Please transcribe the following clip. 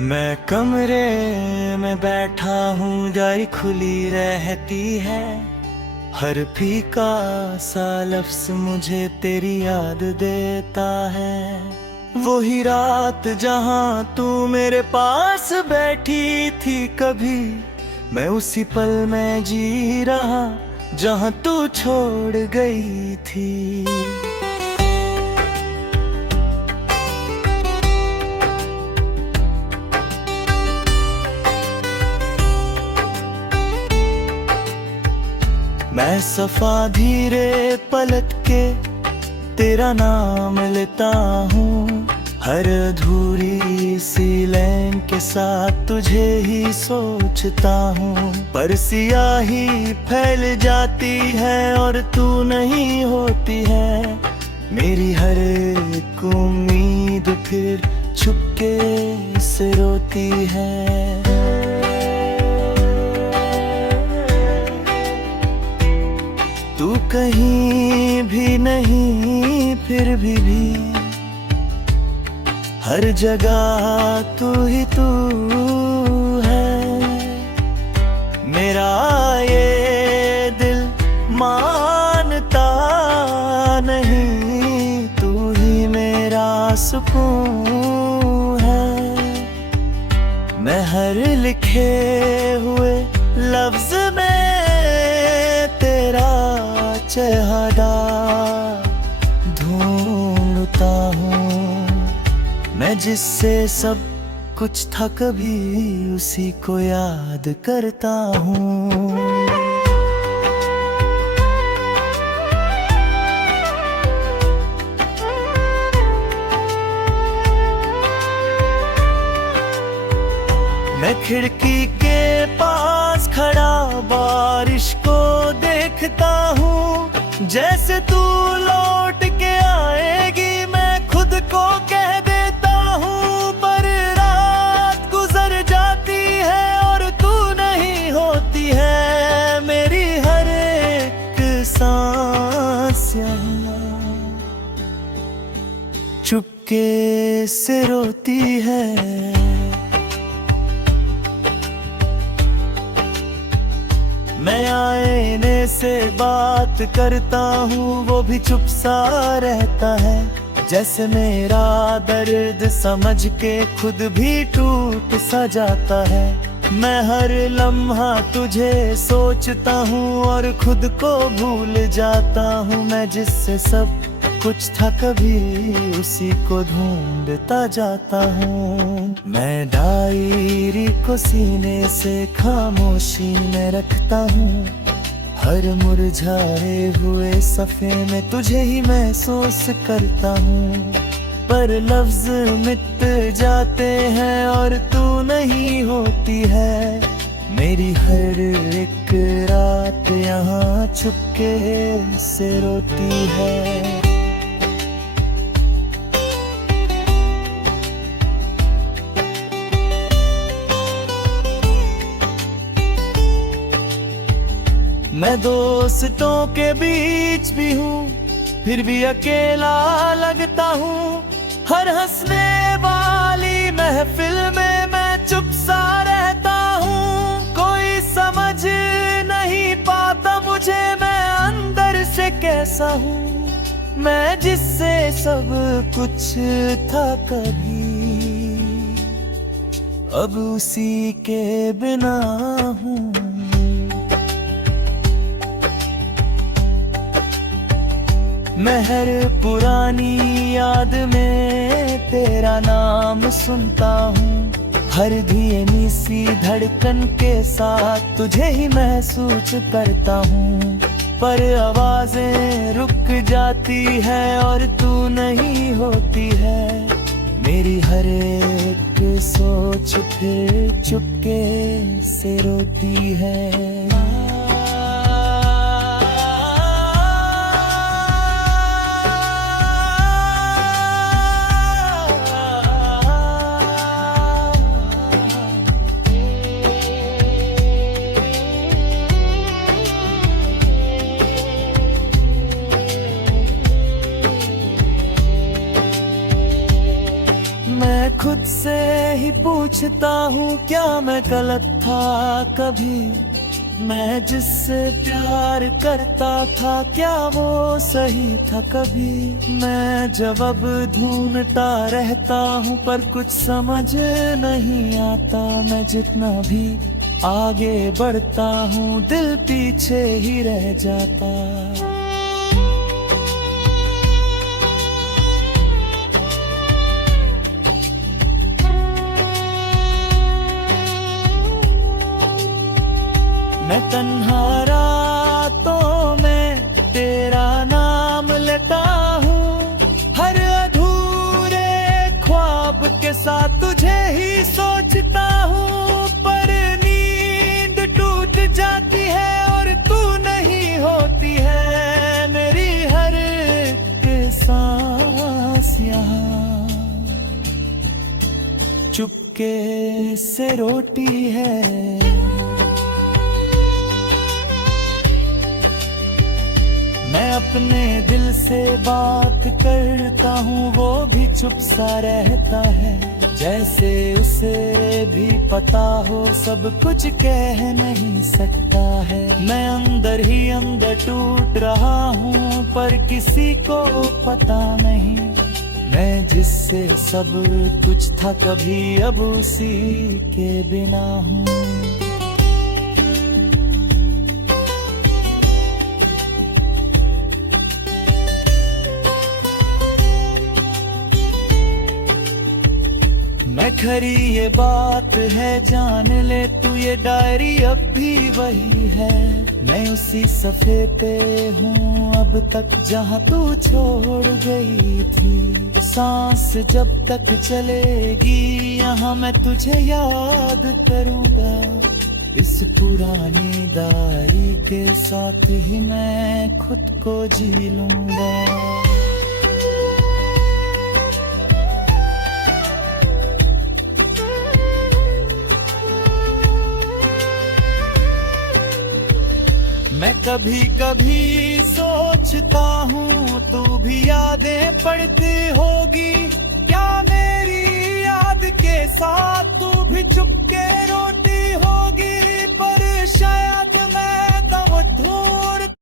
मैं कमरे में बैठा हूँ, जारी खुली रहती है। हर फीका सा लफ्ज़ मुझे तेरी याद देता है। वही रात जहाँ तू मेरे पास बैठी थी, कभी मैं उसी पल में जी रहा जहाँ तू छोड़ गई थी। मैं सफा धीरे पलट के तेरा नाम लेता हूँ। हर अधूरी सी लाइन के साथ तुझे ही सोचता हूँ। पर सियाही फैल जाती है और तू नहीं होती है। मेरी हर एक उम्मीद फिर छुपके से रोती है। तू कहीं भी नहीं, फिर भी हर जगह तू ही तू है। मेरा ये दिल मानता नहीं, तू ही मेरा सुकून है। मैं हर लिखे हुए लफ्ज में तेरा चेहरा ढूंढता हूँ। मैं जिससे सब कुछ था, कभी उसी को याद करता हूँ। मैं खिड़की के पास खड़ा बारिश को देखता हूँ। जैसे तू लौट के आएगी मैं खुद को कह देता हूँ। पर रात गुजर जाती है और तू नहीं होती है। मेरी हर एक सांस चुपके से रोती है। मैं आईने से बात करता हूँ, वो भी चुप सा रहता है। जैसे मेरा दर्द समझ के खुद भी टूट सा जाता है। मैं हर लम्हा तुझे सोचता हूँ और खुद को भूल जाता हूँ। मैं जिससे सब कुछ था, कभी उसी को ढूंढता जाता हूँ। मैं डायरी को सीने से खामोशी में रखता हूँ। हर मुरझाए हुए सफ़े में तुझे ही महसूस करता हूँ। पर लफ्ज मिट जाते हैं और तू नहीं होती है। मेरी हर एक रात यहाँ चुपके से रोती है। मैं दोस्तों के बीच भी हूँ, फिर भी अकेला लगता हूँ। हर हंसने वाली महफिल में मैं चुप सा रहता हूँ। कोई समझ नहीं पाता मुझे, मैं अंदर से कैसा हूँ। मैं जिससे सब कुछ था कभी, अब उसी के बिना हूँ। मैं हर पुरानी याद में तेरा नाम सुनता हूँ। हर धीमी सी धड़कन के साथ तुझे ही महसूस करता हूँ। पर आवाजें रुक जाती है और तू नहीं होती है। मेरी हर एक सोच फिर चुपके से रोती है। से ही पूछता हूँ, क्या मैं गलत था कभी? मैं जिससे प्यार करता था, क्या वो सही था कभी? मैं जवाब ढूंढता रहता हूँ, पर कुछ समझ नहीं आता। मैं जितना भी आगे बढ़ता हूँ, दिल पीछे ही रह जाता। मैं तन्हा रातों में तेरा नाम लेता हूँ, हर अधूरे ख्वाब के साथ तुझे ही सोचता हूँ। पर नींद टूट जाती है और तू नहीं होती है, मेरी हर एक सांस यहाँ चुपके से रोटी है। मैं अपने दिल से बात करता हूँ, वो भी चुप सा रहता है। जैसे उसे भी पता हो, सब कुछ कह नहीं सकता है। मैं अंदर ही अंदर टूट रहा हूँ, पर किसी को पता नहीं। मैं जिससे सब कुछ था कभी, अब उसी के बिना हूँ। मैं खरी ये बात है, जान ले तू, ये डायरी अब भी वही है। मैं उसी सफ़े पे हूँ अब तक, जहाँ तू छोड़ गई थी। सांस जब तक चलेगी यहाँ, मैं तुझे याद करूँगा। इस पुरानी डायरी के साथ ही मैं खुद को जी लूँगा। मैं कभी कभी सोचता हूँ, तू भी यादें पड़ती होगी क्या मेरी याद के साथ? तू भी चुपके रोती होगी, पर शायद मैं